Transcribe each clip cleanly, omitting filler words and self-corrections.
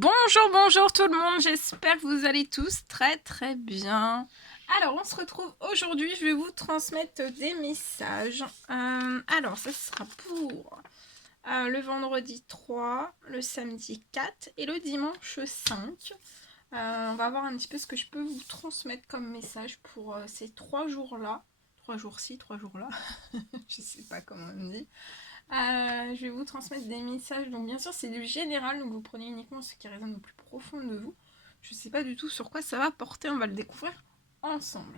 Bonjour, bonjour tout le monde, j'espère que vous allez tous très bien. Alors, on se retrouve aujourd'hui, je vais vous transmettre des messages. Alors, ce sera pour le vendredi 3, le samedi 4 et le dimanche 5. On va voir un petit peu ce que je peux vous transmettre comme message pour ces 3 jours-là. 3 jours-ci, 3 jours-là. Je sais pas comment on dit. Je vais vous transmettre des messages. Donc bien sûr c'est du général, donc vous prenez uniquement ce qui résonne au plus profond de vous. Je ne sais pas du tout sur quoi ça va porter, on va le découvrir ensemble.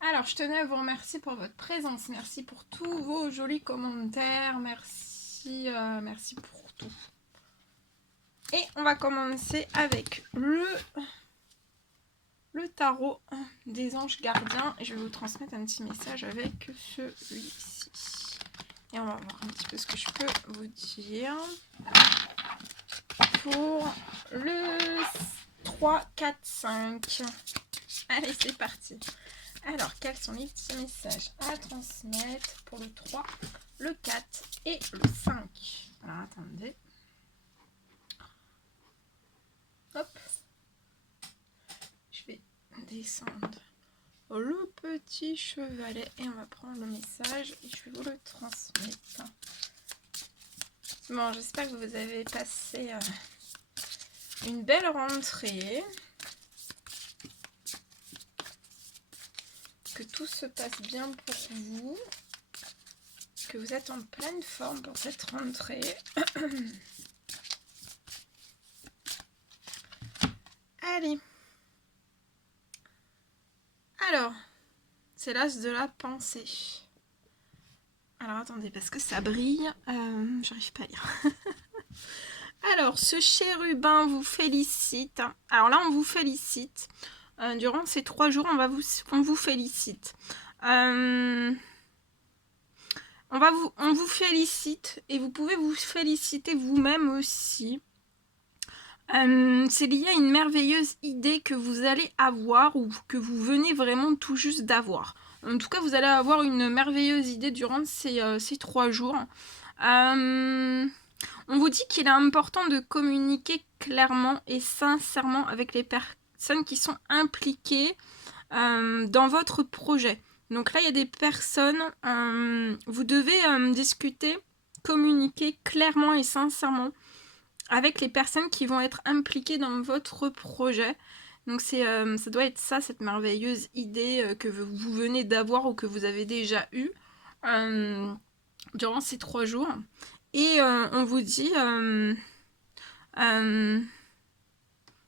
Alors je tenais à vous remercier pour votre présence, merci pour tous vos jolis commentaires, merci pour tout. Et on va commencer avec le tarot des anges gardiens. Et je vais vous transmettre un petit message avec celui-ci. Et on va voir un petit peu ce que je peux vous dire pour le 3, 4, 5. Allez, c'est parti. Alors, quels sont les petits messages à transmettre pour le 3, le 4 et le 5? Alors, attendez. Hop. Je vais descendre le petit chevalet et on va prendre le message et je vais vous le transmettre. Bon, j'espère que vous avez passé une belle rentrée, que tout se passe bien pour vous, que vous êtes en pleine forme pour cette rentrée. Allez. Alors, c'est l'as de la pensée. Alors, attendez, parce que ça brille, j'arrive pas à lire. Alors, ce chérubin vous félicite. Alors là, on vous félicite. Durant ces 3 jours, on vous félicite. On vous félicite et vous pouvez vous féliciter vous-même aussi. C'est lié à une merveilleuse idée que vous allez avoir ou que vous venez vraiment tout juste d'avoir. En tout cas, vous allez avoir une merveilleuse idée durant ces 3 jours. On vous dit qu'il est important de communiquer clairement et sincèrement avec les personnes qui sont impliquées dans votre projet. Donc là, il y a des personnes, vous devez discuter, communiquer clairement et sincèrement avec les personnes qui vont être impliquées dans votre projet. Donc ça doit être ça, cette merveilleuse idée que vous venez d'avoir ou que vous avez déjà eue durant ces 3 jours. Et on vous dit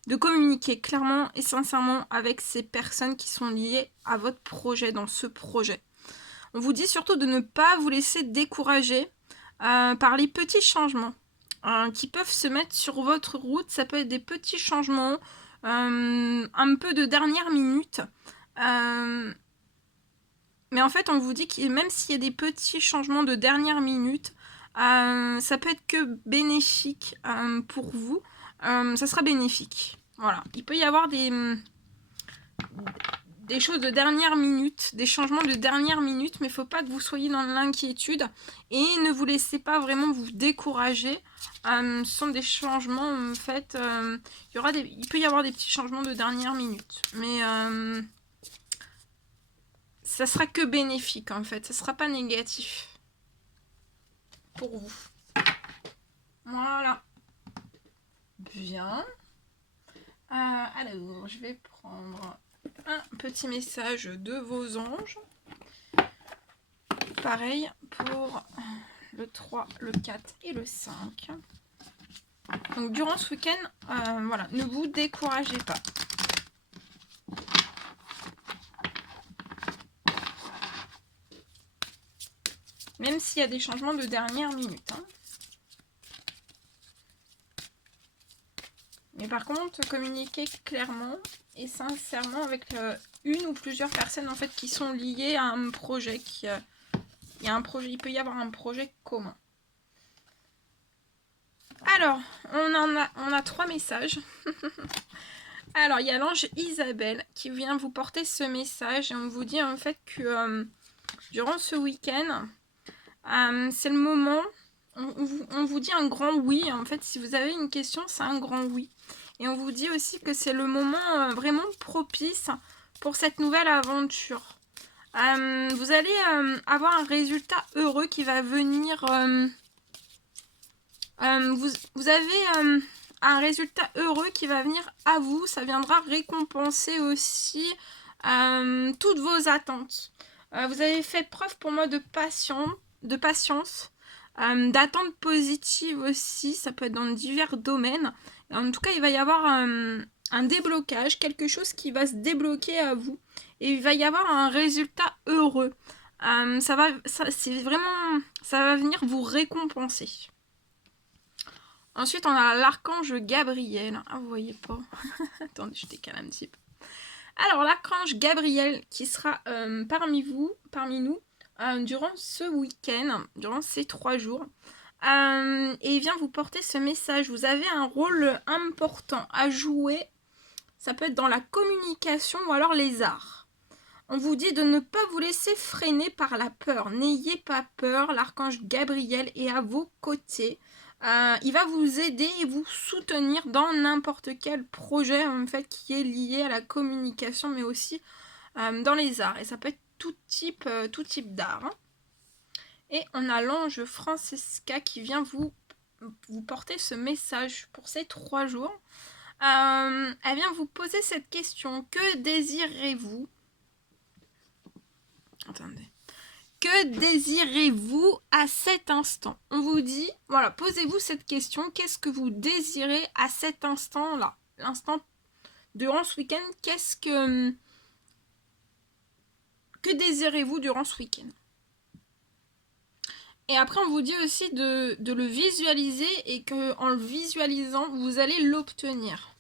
de communiquer clairement et sincèrement avec ces personnes qui sont liées à votre projet, dans ce projet. On vous dit surtout de ne pas vous laisser décourager par les petits changements qui peuvent se mettre sur votre route. Ça peut être des petits changements, un peu de dernière minute. Mais en fait, on vous dit que même s'il y a des petits changements de dernière minute, ça peut être que bénéfique pour vous. Ça sera bénéfique. Voilà. Il peut y avoir des choses de dernière minute, des changements de dernière minute, mais il ne faut pas que vous soyez dans l'inquiétude et ne vous laissez pas vraiment vous décourager. Ce sont des changements, en fait, il peut y avoir des petits changements de dernière minute, mais ça sera que bénéfique en fait, ça sera pas négatif pour vous. Voilà. Bien. Alors, je vais prendre un petit message de vos anges. Pareil pour le 3, le 4 et le 5. Donc, durant ce week-end, voilà, ne vous découragez pas. Même s'il y a des changements de dernière minute. Mais par contre, communiquez clairement et sincèrement avec une ou plusieurs personnes en fait qui sont liées à un projet. Il peut y avoir un projet commun. Alors, on a 3 messages. Alors, il y a l'ange Isabelle qui vient vous porter ce message et on vous dit en fait que durant ce week-end, c'est le moment on vous dit un grand oui. En fait, si vous avez une question, c'est un grand oui. Et on vous dit aussi que c'est le moment vraiment propice pour cette nouvelle aventure. Vous allez avoir un résultat heureux qui va venir. Vous avez un résultat heureux qui va venir à vous. Ça viendra récompenser aussi toutes vos attentes. Vous avez fait preuve pour moi de patience, d'attente positive aussi. Ça peut être dans divers domaines. En tout cas, il va y avoir un déblocage, quelque chose qui va se débloquer à vous. Et il va y avoir un résultat heureux. Ça va venir vous récompenser. Ensuite, on a l'archange Gabriel. Ah, vous voyez pas. Attendez, je décale un petit peu. Alors, l'archange Gabriel qui sera parmi nous, durant ce week-end, durant ces 3 jours. Et il vient vous porter ce message. Vous avez un rôle important à jouer. Ça peut être dans la communication ou alors les arts. On vous dit de ne pas vous laisser freiner par la peur. N'ayez pas peur, l'archange Gabriel est à vos côtés. Il va vous aider et vous soutenir dans n'importe quel projet en fait qui est lié à la communication, mais aussi dans les arts. Et ça peut être tout type d'art. Hein. Et on a l'ange Francesca qui vient vous porter ce message pour ces 3 jours. Elle vient vous poser cette question. Que désirez-vous ? Attendez. Que désirez-vous à cet instant? On vous dit, voilà, posez-vous cette question. Qu'est-ce que vous désirez à cet instant-là? L'instant durant ce week-end, que désirez-vous durant ce week-end? Et après, on vous dit aussi de le visualiser et qu'en le visualisant, vous allez l'obtenir.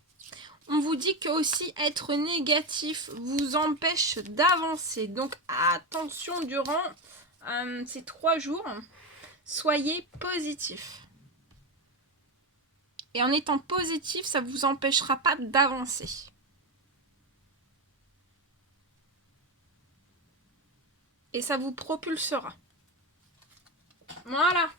On vous dit que aussi être négatif vous empêche d'avancer. Donc attention durant ces 3 jours, soyez positif. Et en étant positif, ça ne vous empêchera pas d'avancer. Et ça vous propulsera. Voilà.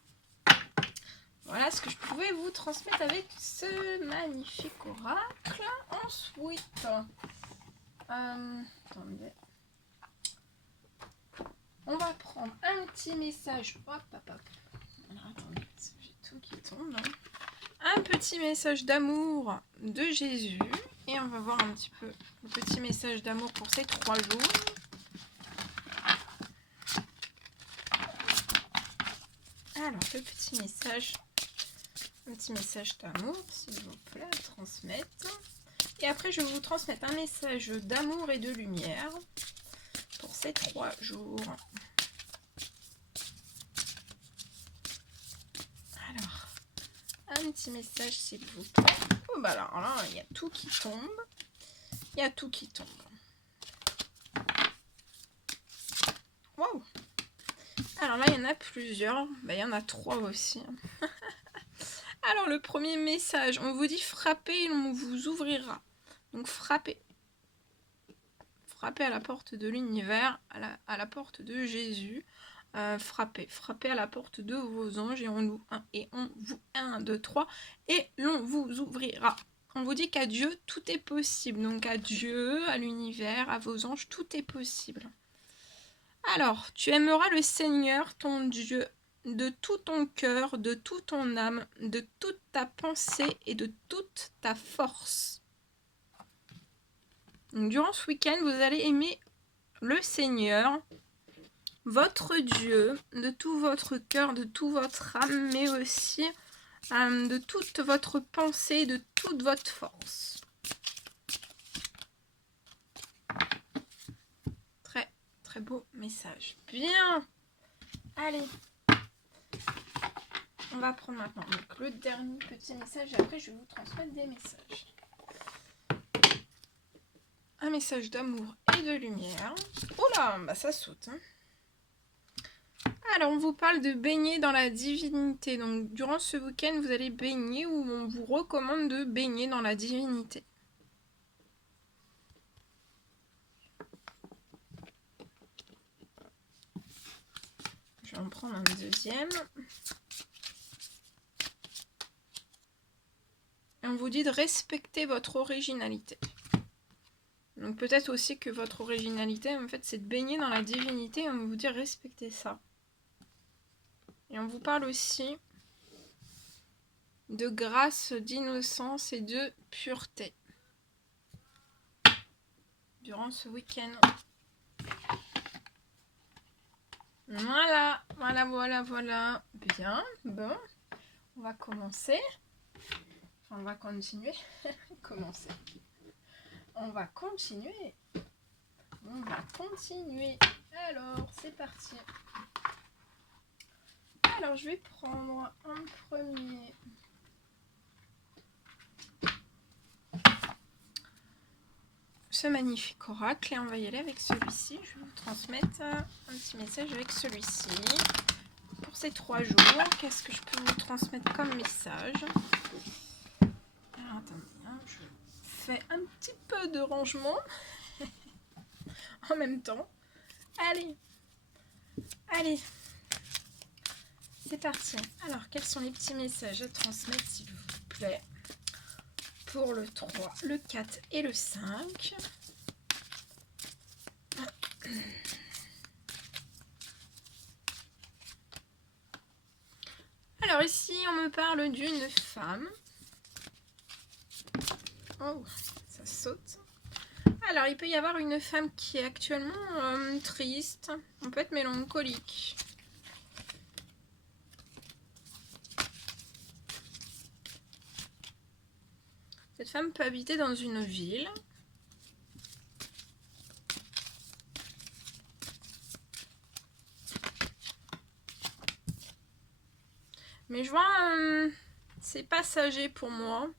Voilà ce que je pouvais vous transmettre avec ce magnifique oracle. Ensuite, attendez. On va prendre un petit message. Hop, hop, hop. Alors, attendez, j'ai tout qui tombe. Un petit message d'amour de Jésus. Et on va voir un petit peu le petit message d'amour pour ces 3 jours. Alors, le petit message. Un petit message d'amour, s'il vous plaît, à transmettre. Et après, je vais vous transmettre un message d'amour et de lumière pour ces 3 jours. Alors, un petit message, s'il vous plaît. Oh, bah alors là, il y a tout qui tombe. Il y a tout qui tombe. Waouh! Alors là, il y en a plusieurs. Bah, il y en a 3 aussi. Alors, le premier message, on vous dit frappez et on vous ouvrira. Donc, frappez. Frappez à la porte de l'univers, à la porte de Jésus. Frappez à la porte de vos anges et on vous 1, 2, 3 et l'on vous ouvrira. On vous dit qu'à Dieu, tout est possible. Donc, à Dieu, à l'univers, à vos anges, tout est possible. Alors, tu aimeras le Seigneur, ton Dieu, de tout ton cœur, de toute ton âme, de toute ta pensée et de toute ta force. Donc, durant ce week-end, vous allez aimer le Seigneur, votre Dieu, de tout votre cœur, de toute votre âme, mais aussi de toute votre pensée, de toute votre force. Très, très beau message. Bien. Allez. On va prendre maintenant donc, le dernier petit message et après je vais vous transmettre des messages. Un message d'amour et de lumière. Oh là, bah ça saute. Hein. Alors on vous parle de baigner dans la divinité. Donc durant ce week-end vous allez baigner ou on vous recommande de baigner dans la divinité. Je vais en prendre un deuxième. on vous dit de respecter votre originalité. Donc peut-être aussi que votre originalité, en fait, c'est de baigner dans la divinité. On vous dit respectez ça. Et on vous parle aussi de grâce, d'innocence et de pureté. Durant ce week-end. Voilà, voilà. Bien, bon. On va commencer. Enfin, on va continuer. Commencer. On va continuer. Alors, c'est parti. Alors, je vais prendre un premier. Ce magnifique oracle et on va y aller avec celui-ci. Je vais vous transmettre un petit message avec celui-ci. Pour ces 3 jours, qu'est-ce que je peux vous transmettre comme message? Alors, attendez, hein, je fais un petit peu de rangement en même temps. Allez, c'est parti. Alors, quels sont les petits messages à transmettre, s'il vous plaît, pour le 3, le 4 et le 5. Alors ici, on me parle d'une femme. Oh, ça saute. Alors, il peut y avoir une femme qui est actuellement triste. On peut être mélancolique. Cette femme peut habiter dans une ville. Mais je vois, c'est passager pour moi.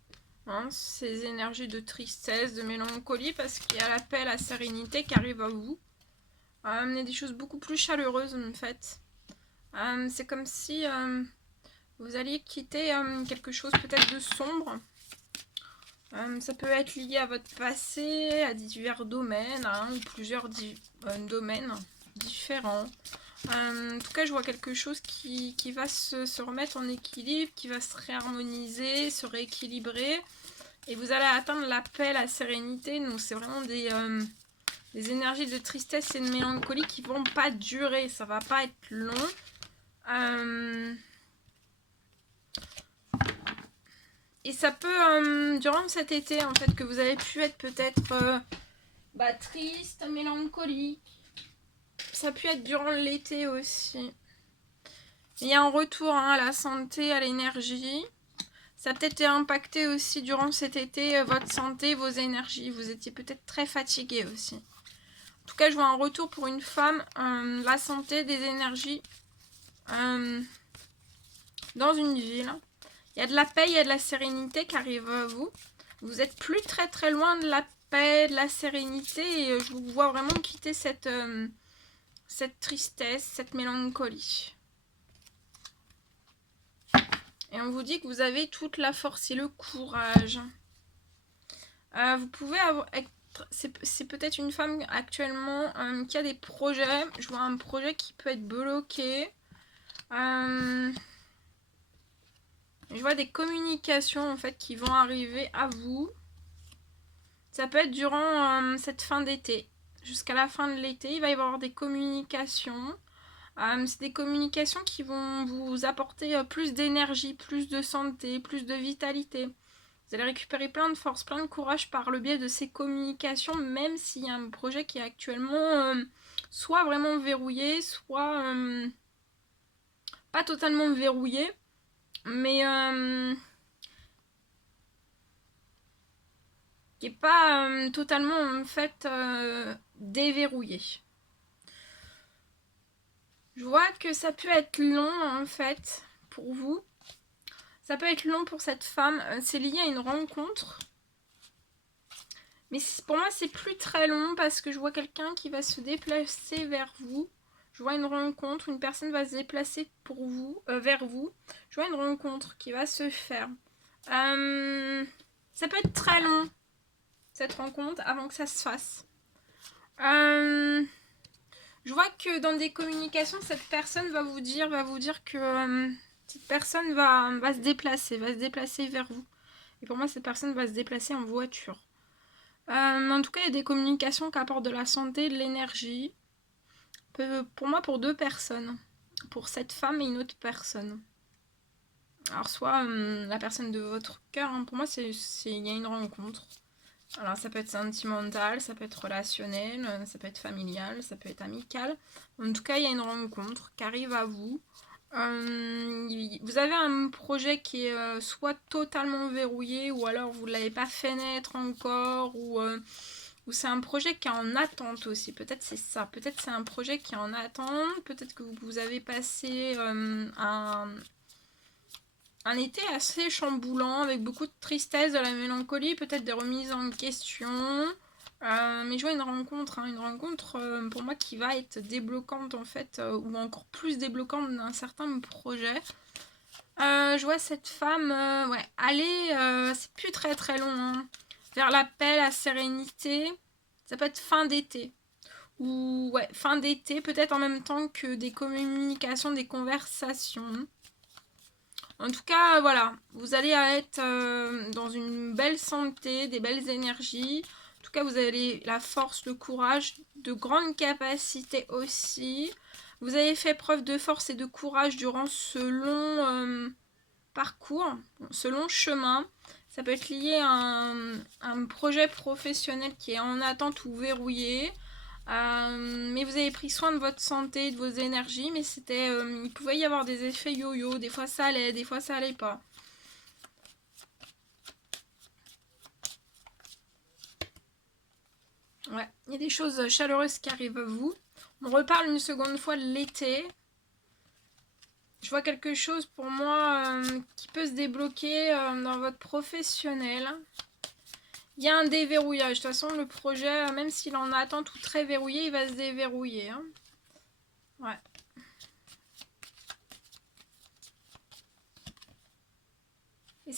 Hein, ces énergies de tristesse, de mélancolie, parce qu'il y a l'appel à sérénité qui arrive à vous. À amener des choses beaucoup plus chaleureuses en fait. C'est comme si vous alliez quitter quelque chose peut-être de sombre. Ça peut être lié à votre passé, à divers domaines, hein, ou plusieurs domaines différents. En tout cas, je vois quelque chose qui va se remettre en équilibre, qui va se réharmoniser, se rééquilibrer. Et vous allez atteindre l'appel à sérénité. Donc, c'est vraiment des énergies de tristesse et de mélancolie qui vont pas durer. Ça va pas être long. Et ça peut, durant cet été, en fait, que vous avez pu être peut-être triste, mélancolique. Ça peut être durant l'été aussi. Il y a un retour à la santé, à l'énergie. Ça a peut-être impacté aussi durant cet été votre santé, vos énergies. Vous étiez peut-être très fatigué aussi. En tout cas, je vois un retour pour une femme, la santé, des énergies dans une ville. Il y a de la paix, il y a de la sérénité qui arrive à vous. Vous êtes plus très loin de la paix, de la sérénité. Et je vous vois vraiment quitter cette tristesse, cette mélancolie. Et on vous dit que vous avez toute la force et le courage. Vous pouvez avoir... C'est peut-être une femme actuellement qui a des projets. Je vois un projet qui peut être bloqué. Je vois des communications en fait qui vont arriver à vous. Ça peut être durant cette fin d'été. Jusqu'à la fin de l'été, il va y avoir des communications. C'est des communications qui vont vous apporter plus d'énergie, plus de santé, plus de vitalité. Vous allez récupérer plein de force, plein de courage par le biais de ces communications, même s'il y a un projet qui est actuellement soit vraiment verrouillé, soit pas totalement verrouillé, mais qui n'est pas totalement en fait déverrouillé. Je vois que ça peut être long en fait pour vous. Ça peut être long pour cette femme. C'est lié à une rencontre. Mais pour moi, c'est plus très long parce que je vois quelqu'un qui va se déplacer vers vous. Je vois une rencontre. Une personne va se déplacer pour vous, vers vous. Je vois une rencontre qui va se faire. Ça peut être très long, cette rencontre, avant que ça se fasse. Je vois que dans des communications, cette personne va vous dire que cette personne va se déplacer vers vous. Et pour moi, cette personne va se déplacer en voiture. En tout cas, il y a des communications qui apportent de la santé, de l'énergie. Pour moi, pour 2 personnes. Pour cette femme et une autre personne. Alors, soit la personne de votre cœur, hein, pour moi, il y a une rencontre. Alors, ça peut être sentimental, ça peut être relationnel, ça peut être familial, ça peut être amical. En tout cas, il y a une rencontre qui arrive à vous. Vous avez un projet qui est soit totalement verrouillé, ou alors vous ne l'avez pas fait naître encore, ou c'est un projet qui est en attente aussi. Peut-être c'est ça. Peut-être c'est un projet qui est en attente. Peut-être que vous avez passé un été assez chamboulant, avec beaucoup de tristesse, de la mélancolie, peut-être des remises en question. Mais je vois une rencontre pour moi qui va être débloquante en fait, ou encore plus débloquante d'un certain projet. Je vois cette femme ouais, aller, c'est plus très très long, hein, vers la paix, la sérénité. Ça peut être fin d'été. Ou ouais, fin d'été, peut-être en même temps que des communications, des conversations. En tout cas, voilà, vous allez être dans une belle santé, des belles énergies. En tout cas, vous avez la force, le courage, de grandes capacités aussi. Vous avez fait preuve de force et de courage durant ce long parcours, ce long chemin. Ça peut être lié à un projet professionnel qui est en attente ou verrouillé. Mais vous avez pris soin de votre santé, de vos énergies, mais il pouvait y avoir des effets yo-yo. Des fois ça allait, des fois ça allait pas. Ouais, il y a des choses chaleureuses qui arrivent à vous. On reparle une seconde fois de l'été. Je vois quelque chose pour moi qui peut se débloquer dans votre professionnel. Il y a un déverrouillage. De toute façon, le projet, même s'il en attend tout très verrouillé, il va se déverrouiller. Hein. Ouais. Et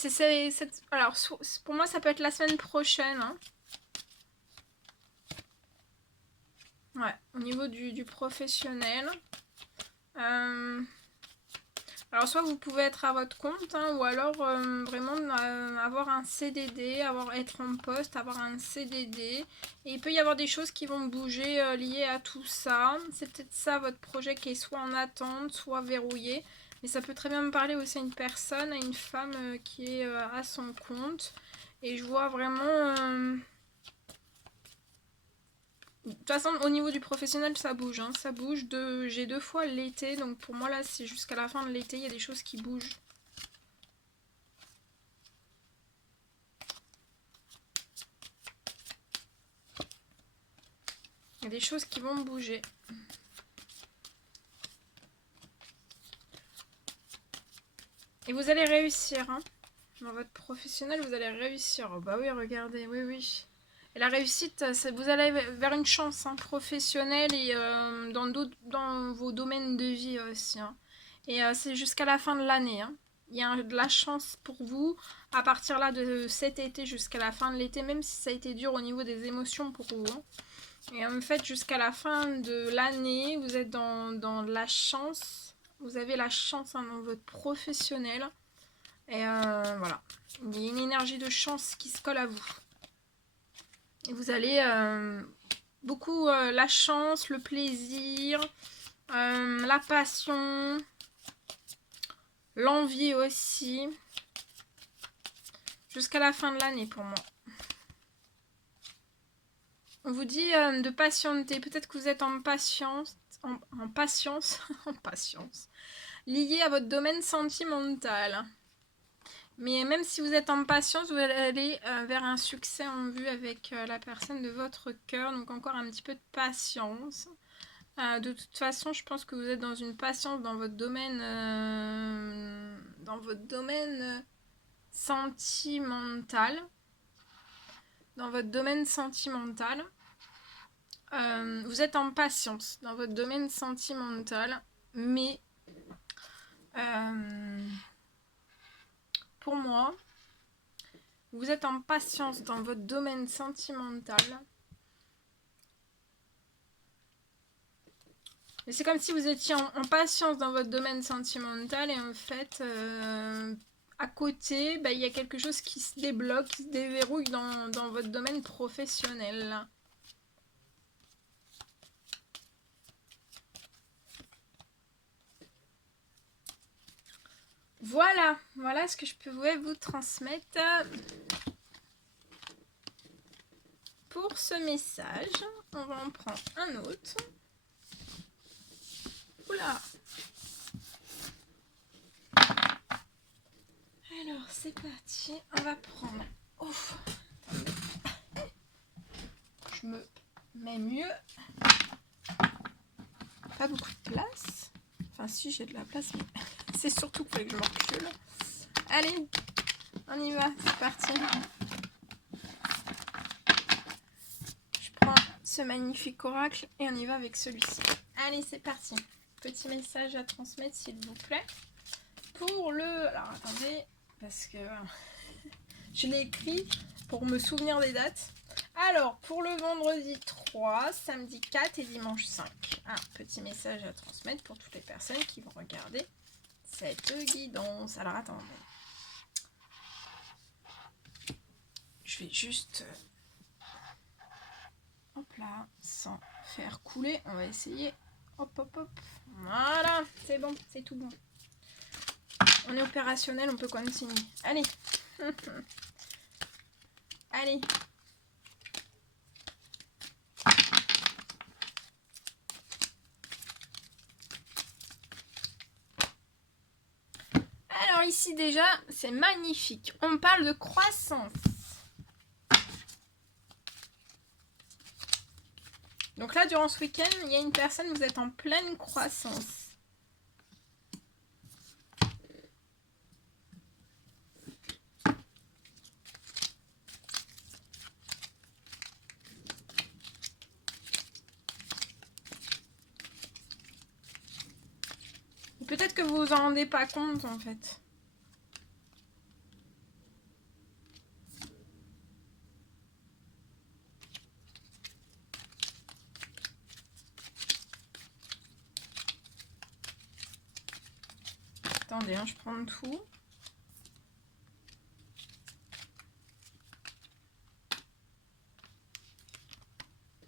alors, pour moi, ça peut être la semaine prochaine. Hein. Ouais, au niveau du professionnel. Alors, soit vous pouvez être à votre compte, hein, ou alors vraiment avoir un CDD, être en poste, avoir un CDD. Et il peut y avoir des choses qui vont bouger liées à tout ça. C'est peut-être ça votre projet qui est soit en attente, soit verrouillé. Mais ça peut très bien me parler aussi à une personne, à une femme qui est à son compte. Et je vois vraiment... De toute façon, au niveau du professionnel, ça bouge. Hein, ça bouge. J'ai 2 fois l'été. Donc pour moi, là, c'est jusqu'à la fin de l'été. Il y a des choses qui bougent. Il y a des choses qui vont bouger. Et vous allez réussir. Hein. Dans votre professionnel, vous allez réussir. Oh, bah oui, regardez. Oui, oui. Et la réussite, vous allez vers une chance professionnelle et dans vos domaines de vie aussi. Hein. Et c'est jusqu'à la fin de l'année. Hein. Il y a de la chance pour vous à partir là de cet été jusqu'à la fin de l'été, même si ça a été dur au niveau des émotions pour vous. Hein. Et en fait, jusqu'à la fin de l'année, vous êtes dans la chance. Vous avez la chance hein, dans votre professionnel. Et voilà. Il y a une énergie de chance qui se colle à vous. Et vous allez beaucoup la chance, le plaisir, la passion, l'envie aussi. Jusqu'à la fin de l'année pour moi. On vous dit de patienter. Peut-être que vous êtes en patience, en patience, en patience, lié à votre domaine sentimental. Mais même si vous êtes en patience, vous allez aller vers un succès en vue avec la personne de votre cœur. Donc encore un petit peu de patience. De toute façon, je pense que vous êtes dans une patience dans votre domaine, sentimental. Dans votre domaine sentimental. Vous êtes en patience dans votre domaine sentimental, mais pour moi, vous êtes en patience dans votre domaine sentimental. Mais c'est comme si vous étiez en patience dans votre domaine sentimental et en fait, à côté, bah, il y a quelque chose qui se débloque, qui se déverrouille dans votre domaine professionnel. Voilà ce que je pouvais vous transmettre pour ce message. On va en prendre un autre. Oula! Alors, c'est parti. On va prendre... Ouf. Je me mets mieux. Pas beaucoup de place. Enfin, si, j'ai de la place, mais c'est surtout que je me recule. Allez, on y va. C'est parti. Je prends ce magnifique oracle et on y va avec celui-ci. Allez, c'est parti. Petit message à transmettre, s'il vous plaît. Pour le... Alors, attendez, parce que je l'ai écrit pour me souvenir des dates. Alors, pour le vendredi 3, samedi 4 et dimanche 5. Un petit message à transmettre pour toutes les personnes qui vont regarder cette guidance. Alors, attendez. Je vais juste... Hop là, sans faire couler. On va essayer. Hop, hop, hop. Voilà, c'est bon, c'est tout bon. On est opérationnel, on peut continuer. Allez. Allez. Alors ici déjà, c'est magnifique. On parle de croissance. Donc là, durant ce week-end, il y a une personne, vous êtes en pleine croissance. Peut-être que vous vous en rendez pas compte en fait. Attendez, hein, je prends tout.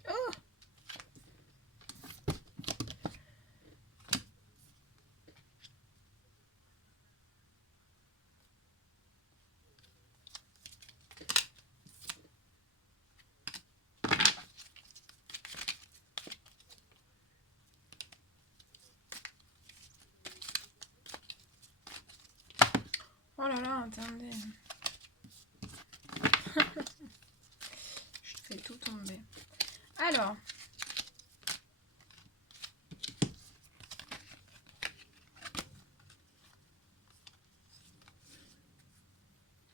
Oh! Oh là là, attendez. Je fais tout tomber. Alors.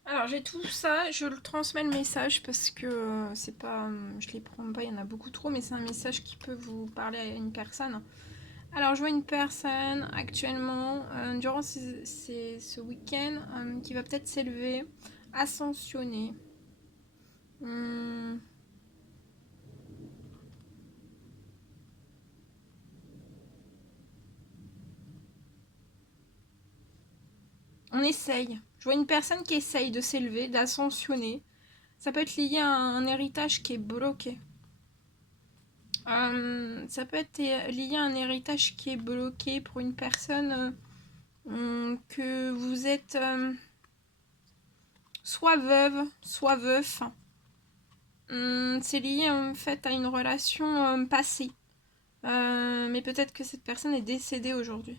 Alors j'ai tout ça, je le transmets le message parce que c'est pas, je les prends pas, il y en a beaucoup trop, mais c'est un message qui peut vous parler à une personne. Alors je vois une personne actuellement, durant ce week-end, qui va peut-être s'élever, ascensionner. On essaye. Je vois une personne qui essaye de s'élever, d'ascensionner. Ça peut être lié à un héritage qui est bloqué. Ça peut être lié à un héritage qui est bloqué pour une personne que vous êtes soit veuve, soit veuf. C'est lié en fait à une relation passée. Mais peut-être que cette personne est décédée aujourd'hui.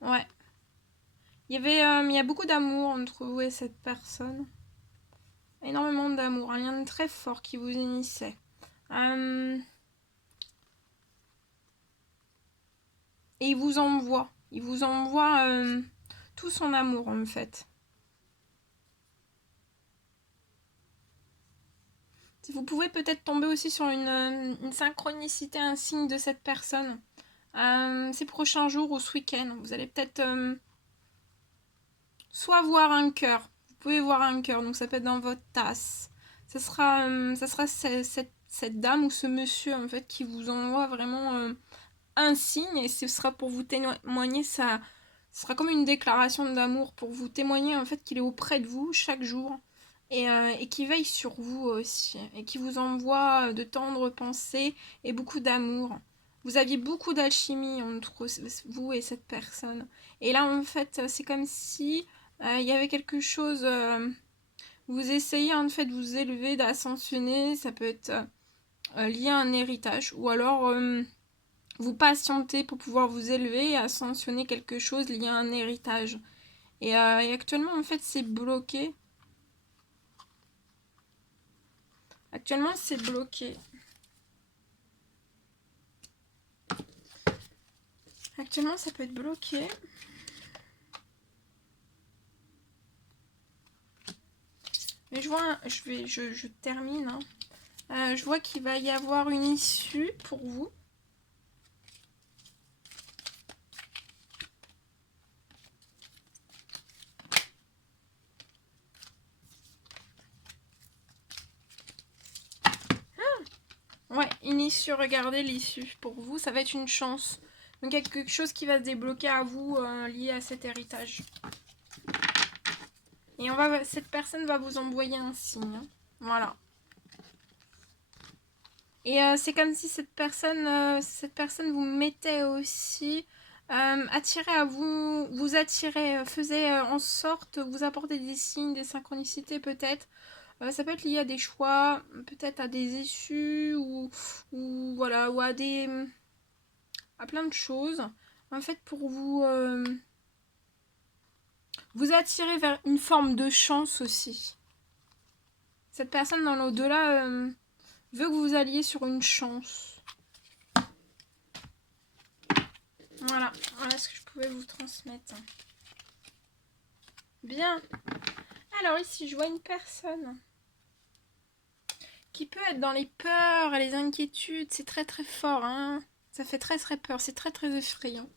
Ouais. Il y a beaucoup d'amour entre vous et cette personne. Énormément d'amour, un lien très fort qui vous unissait. Et il vous envoie tout son amour en fait. Vous pouvez peut-être tomber aussi sur une synchronicité, un signe de cette personne. Ces prochains jours ou ce week-end, vous allez peut-être soit voir un cœur. Vous pouvez voir un cœur, donc ça peut être dans votre tasse. Ça sera cette cette dame ou ce monsieur en fait qui vous envoie vraiment un signe, et ce sera pour vous témoigner, ça sera comme une déclaration d'amour pour vous témoigner en fait qu'il est auprès de vous chaque jour, et qui veille sur vous aussi, et qui vous envoie de tendres pensées et beaucoup d'amour. Vous aviez beaucoup d'alchimie entre vous et cette personne. Et là, en fait, c'est comme si il y avait quelque chose. Vous essayez en fait de vous élever, d'ascensionner. Ça peut être lié à un héritage. Ou alors, vous patientez pour pouvoir vous élever et ascensionner quelque chose lié à un héritage. Et actuellement, en fait, c'est bloqué. Actuellement, c'est bloqué. Actuellement, ça peut être bloqué. Mais je vois, je termine. Hein. Je vois qu'il va y avoir une issue pour vous. Ouais, une issue, regardez l'issue. Pour vous, ça va être une chance. Donc il y a quelque chose qui va se débloquer à vous lié à cet héritage. Et cette personne va vous envoyer un signe. Voilà. Et c'est comme si cette personne vous mettait aussi, attirait à vous, vous attirait, faisait en sorte, vous apporter des signes, des synchronicités peut-être. Ça peut être lié à des choix, peut-être à des issues, ou voilà, ou à plein de choses. En fait, pour vous attirer vers une forme de chance aussi. Cette personne dans l'au-delà veut que vous alliez sur une chance. Voilà ce que je pouvais vous transmettre. Bien. Alors ici, je vois une personne qui peut être dans les peurs et les inquiétudes. C'est très très fort, hein. Ça fait très très peur, c'est très très effrayant.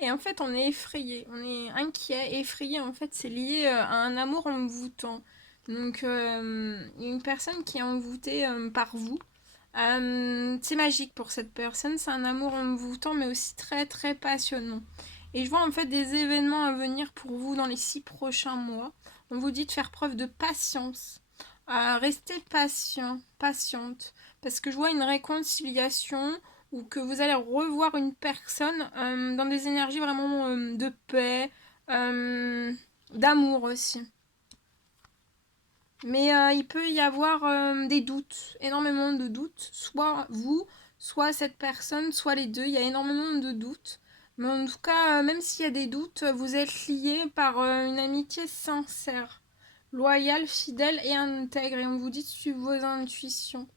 Et en fait, on est effrayé, on est inquiet, effrayé. En fait, c'est lié à un amour envoûtant. Donc, il y a une personne qui est envoûtée par vous. C'est magique pour cette personne, c'est un amour envoûtant, mais aussi très très passionnant. Et je vois en fait des événements à venir pour vous dans les 6 prochains mois. On vous dit de faire preuve de patience. Restez patient, patiente. Parce que je vois une réconciliation, ou que vous allez revoir une personne dans des énergies vraiment de paix, d'amour aussi. Mais il peut y avoir des doutes, énormément de doutes, soit vous, soit cette personne, soit les deux. Il y a énormément de doutes. Mais en tout cas, même s'il y a des doutes, vous êtes liés par une amitié sincère, loyale, fidèle et intègre. Et on vous dit de suivre vos intuitions.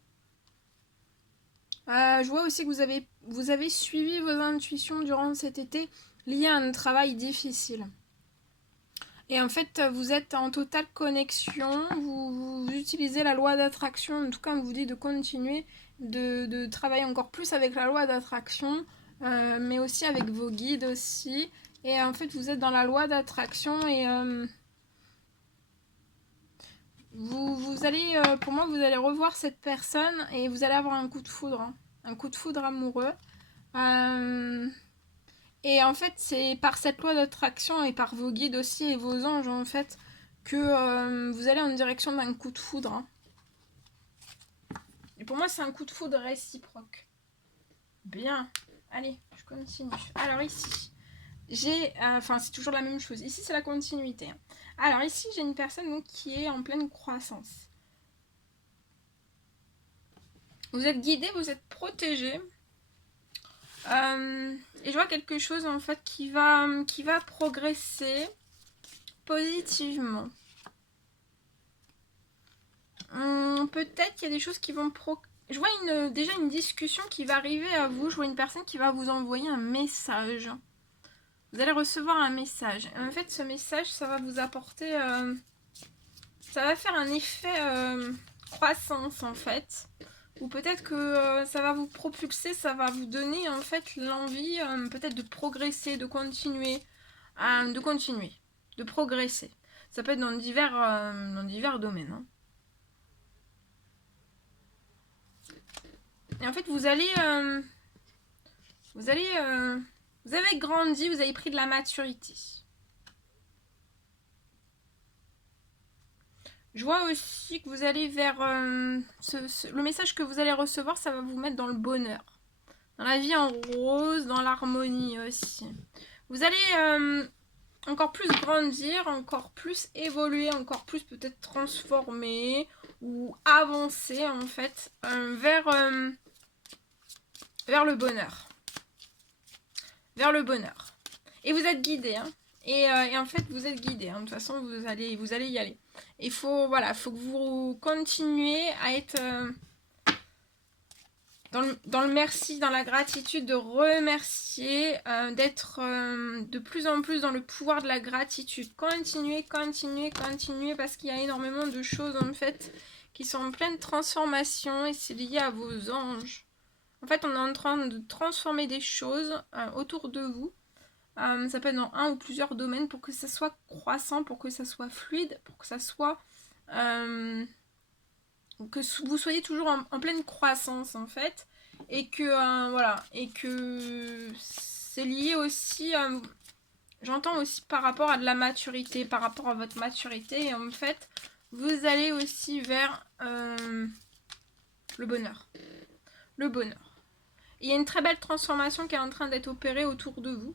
Je vois aussi que vous avez suivi vos intuitions durant cet été liées à un travail difficile. Et en fait, vous êtes en totale connexion, vous utilisez la loi d'attraction, en tout cas on vous dit de continuer de travailler encore plus avec la loi d'attraction, mais aussi avec vos guides aussi. Et en fait, vous êtes dans la loi d'attraction, et vous allez, pour moi, vous allez revoir cette personne et vous allez avoir un coup de foudre, hein, un coup de foudre amoureux. Et en fait, c'est par cette loi d'attraction et par vos guides aussi et vos anges, en fait, que vous allez en direction d'un coup de foudre. Hein. Et pour moi, c'est un coup de foudre réciproque. Bien. Allez, je continue. Alors ici, enfin, c'est toujours la même chose. Ici, c'est la continuité. Hein. Alors ici, j'ai une personne donc, qui est en pleine croissance. Vous êtes guidé, vous êtes protégé. Et je vois quelque chose en fait qui va progresser positivement. Peut-être qu'il y a des choses qui vont je vois déjà une discussion qui va arriver à vous. Je vois une personne qui va vous envoyer un message. Vous allez recevoir un message. En fait, ce message, ça va vous apporter... ça va faire un effet croissance, en fait. Ou peut-être que ça va vous propulser, ça va vous donner, en fait, l'envie peut-être de progresser, de continuer, de progresser. Ça peut être dans divers domaines. Hein. Et en fait, vous avez grandi, vous avez pris de la maturité. Je vois aussi que vous allez vers... le message que vous allez recevoir, ça va vous mettre dans le bonheur. Dans la vie en rose, dans l'harmonie aussi. Vous allez encore plus grandir, encore plus évoluer, encore plus peut-être transformer ou avancer en fait vers le bonheur. Vers le bonheur. Et vous êtes guidé, hein. Et en fait, vous êtes guidé. Hein. De toute façon, vous allez y aller. Il faut, voilà, faut que vous continuez à être dans le merci, dans la gratitude, de remercier, d'être de plus en plus dans le pouvoir de la gratitude. Continuez, parce qu'il y a énormément de choses en fait qui sont en pleine transformation et c'est lié à vos anges. En fait, on est en train de transformer des choses autour de vous. Ça peut être dans un ou plusieurs domaines pour que ça soit croissant, pour que ça soit fluide, pour que ça soit... que vous soyez toujours en pleine croissance en fait. Et que, voilà, et que c'est lié aussi... j'entends aussi par rapport à de la maturité, par rapport à votre maturité. Et en fait, vous allez aussi vers le bonheur. Le bonheur. Il y a une très belle transformation qui est en train d'être opérée autour de vous.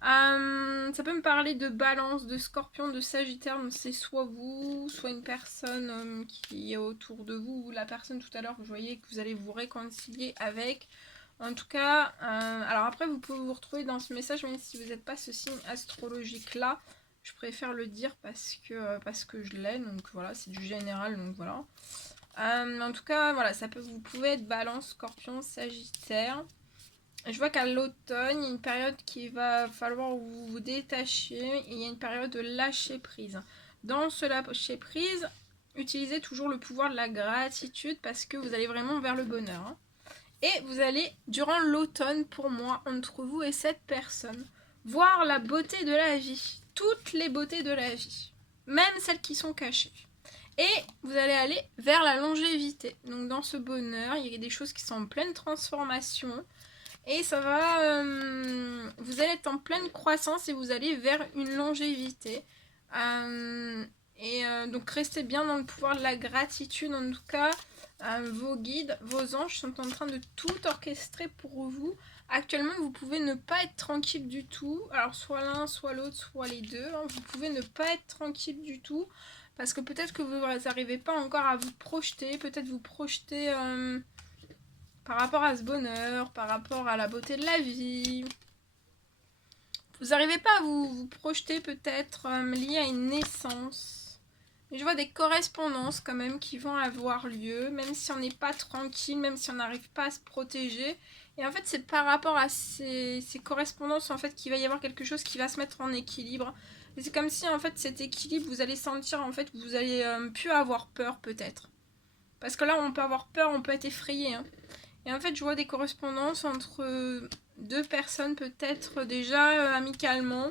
Ça peut me parler de balance, de scorpion, de sagittaire, donc c'est soit vous, soit une personne qui est autour de vous, ou la personne tout à l'heure que vous voyez que vous allez vous réconcilier avec. En tout cas, alors après vous pouvez vous retrouver dans ce message, même si vous n'êtes pas ce signe astrologique là, je préfère le dire parce que je l'ai, donc voilà, c'est du général, donc voilà. En tout cas, voilà, vous pouvez être balance, scorpion, sagittaire. Je vois qu'à l'automne, il y a une période qui va falloir vous détacher et il y a une période de lâcher prise. Dans ce lâcher prise, utilisez toujours le pouvoir de la gratitude parce que vous allez vraiment vers le bonheur. Hein. Et vous allez, durant l'automne, pour moi, entre vous et cette personne, voir la beauté de la vie. Toutes les beautés de la vie. Même celles qui sont cachées. Et vous allez aller vers la longévité. Donc dans ce bonheur, il y a des choses qui sont en pleine transformation. Et ça va... vous allez être en pleine croissance et vous allez vers une longévité. Donc restez bien dans le pouvoir de la gratitude. En tout cas, vos guides, vos anges sont en train de tout orchestrer pour vous. Actuellement, vous pouvez ne pas être tranquille du tout. Alors soit l'un, soit l'autre, soit les deux. Hein. Vous pouvez ne pas être tranquille du tout. Parce que peut-être que vous n'arrivez pas encore à vous projeter. Peut-être vous projeter... par rapport à ce bonheur, par rapport à la beauté de la vie. Vous n'arrivez pas à vous projeter peut-être lié à une naissance. Mais je vois des correspondances quand même qui vont avoir lieu, même si on n'est pas tranquille, même si on n'arrive pas à se protéger. Et en fait, c'est par rapport à ces correspondances en fait qu'il va y avoir quelque chose qui va se mettre en équilibre. Et c'est comme si en fait cet équilibre, vous allez sentir en fait que vous allez plus avoir peur peut-être. Parce que là, on peut avoir peur, on peut être effrayé. Hein. Et en fait, je vois des correspondances entre deux personnes, peut-être déjà amicalement.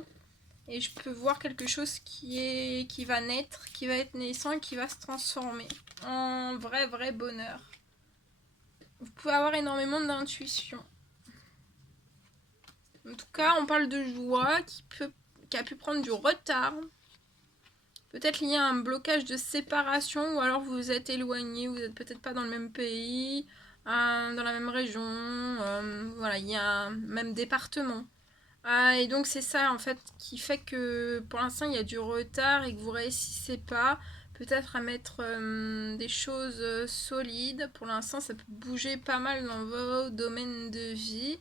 Et je peux voir quelque chose qui va naître, qui va être naissant et qui va se transformer en vrai bonheur. Vous pouvez avoir énormément d'intuition. En tout cas, on parle de joie qui a pu prendre du retard. Peut-être lié à un blocage de séparation ou alors vous vous êtes éloigné, vous n'êtes peut-être pas dans le même pays. Dans la même région, voilà, il y a un même département. Et donc c'est ça en fait qui fait que pour l'instant il y a du retard et que vous réussissez pas peut-être à mettre des choses solides. Pour l'instant ça peut bouger pas mal dans vos domaines de vie.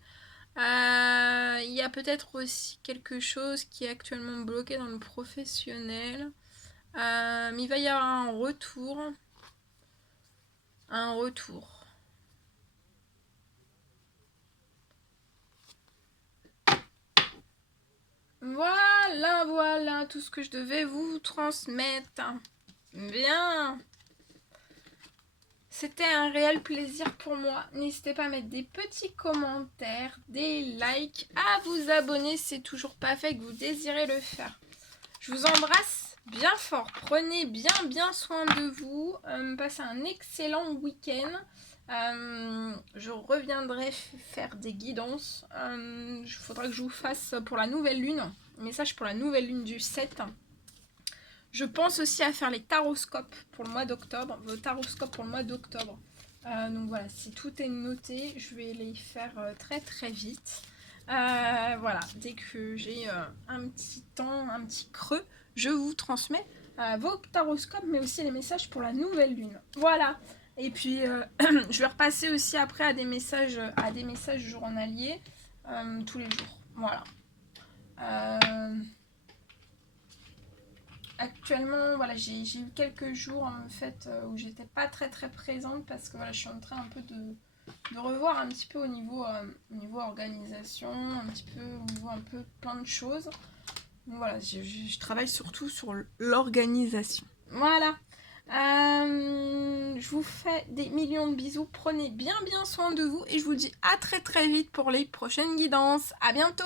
Il y a peut-être aussi quelque chose qui est actuellement bloqué dans le professionnel. Mais il va y avoir un retour. Un retour. Voilà tout ce que je devais vous transmettre. Bien. C'était un réel plaisir pour moi. N'hésitez pas à mettre des petits commentaires, des likes, à vous abonner si c'est toujours pas fait et que vous désirez le faire. Je vous embrasse bien fort. Prenez bien soin de vous. Passez un excellent week-end. Je reviendrai faire des guidances. Il faudra que je vous fasse pour la nouvelle lune, message pour la nouvelle lune du 7. Je pense aussi à faire les taroscopes pour le mois d'octobre, vos taroscopes pour le mois d'octobre. Donc voilà, si tout est noté, je vais les faire très très vite. Voilà, dès que j'ai un petit temps, un petit creux, je vous transmets vos taroscopes, mais aussi les messages pour la nouvelle lune. Voilà. Et puis, je vais repasser aussi après à des messages journaliers tous les jours. Voilà. Actuellement, voilà, j'ai eu quelques jours en fait où j'étais pas très très présente parce que voilà, je suis en train un peu de revoir un petit peu au niveau organisation, un petit peu au niveau un peu plein de choses. Donc voilà, je travaille surtout sur l'organisation. Voilà. Je vous fais des millions de bisous. Prenez bien soin de vous et je vous dis à très très vite pour les prochaines guidances. À bientôt!